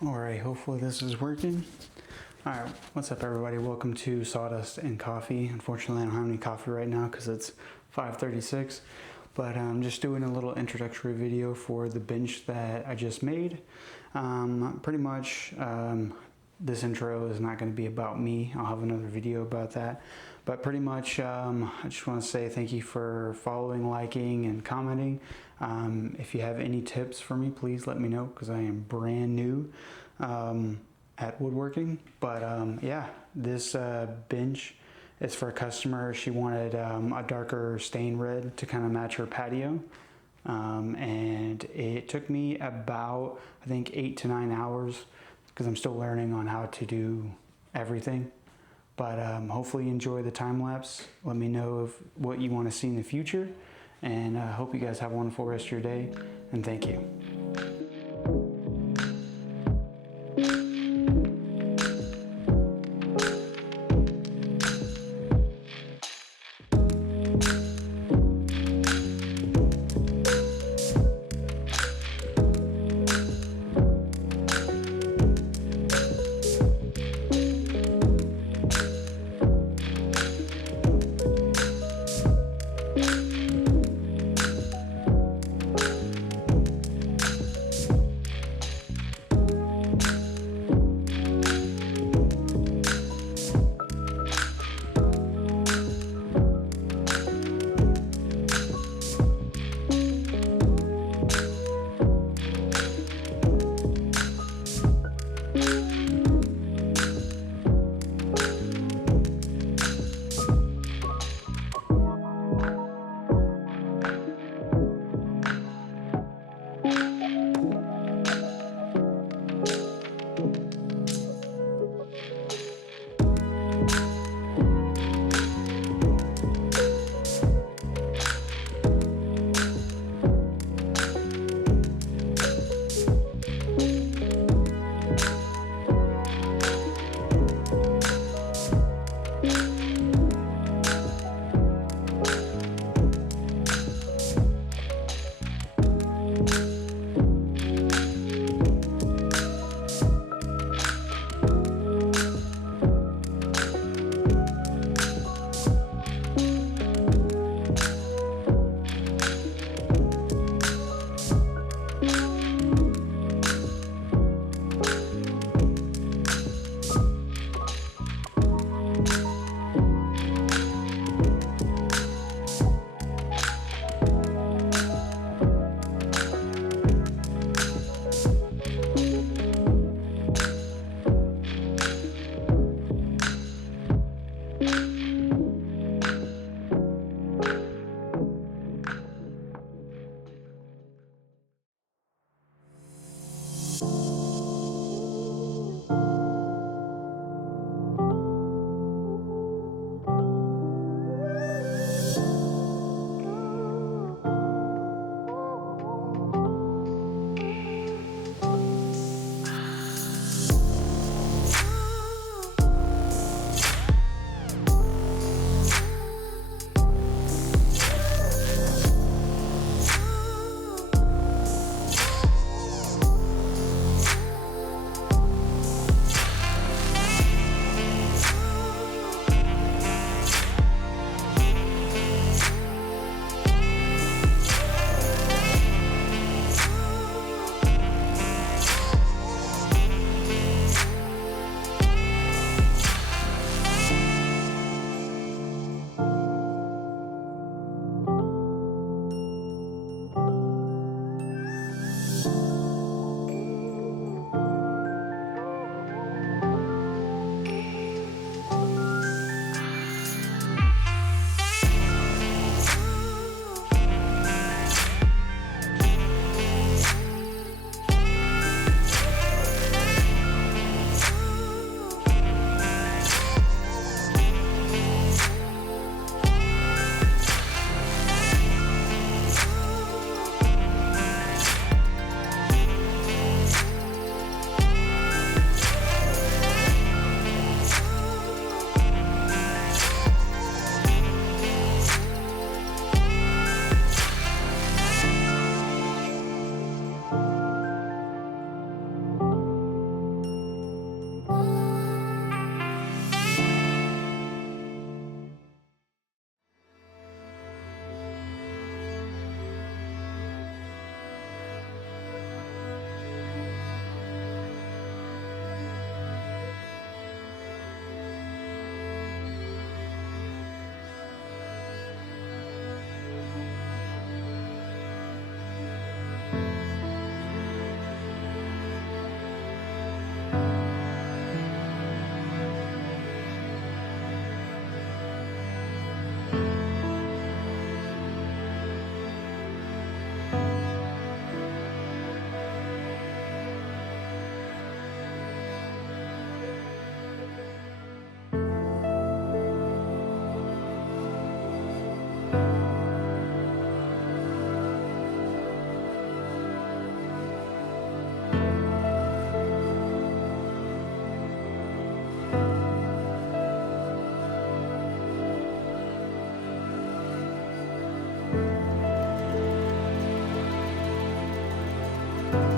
Alright, hopefully this is working. Alright, what's up everybody? Welcome to Sawdust and Coffee. Unfortunately I don't have any coffee right now because it's 5:36, but I'm just doing a little introductory video for the bench that I just made. Pretty much this intro is not going to be about me. I'll have another video about that, but pretty much I just want to say thank you for following, liking, and commenting. If you have any tips for me, please let me know because I am brand new at woodworking. But yeah, this bench is for a customer. She wanted a darker stain red to kind of match her patio. And it took me about, I think, 8 to 9 hours because I'm still learning on how to do everything. But hopefully you enjoy the time lapse. Let me know what you want to see in the future. And I hope you guys have a wonderful rest of your day. And thank you. you.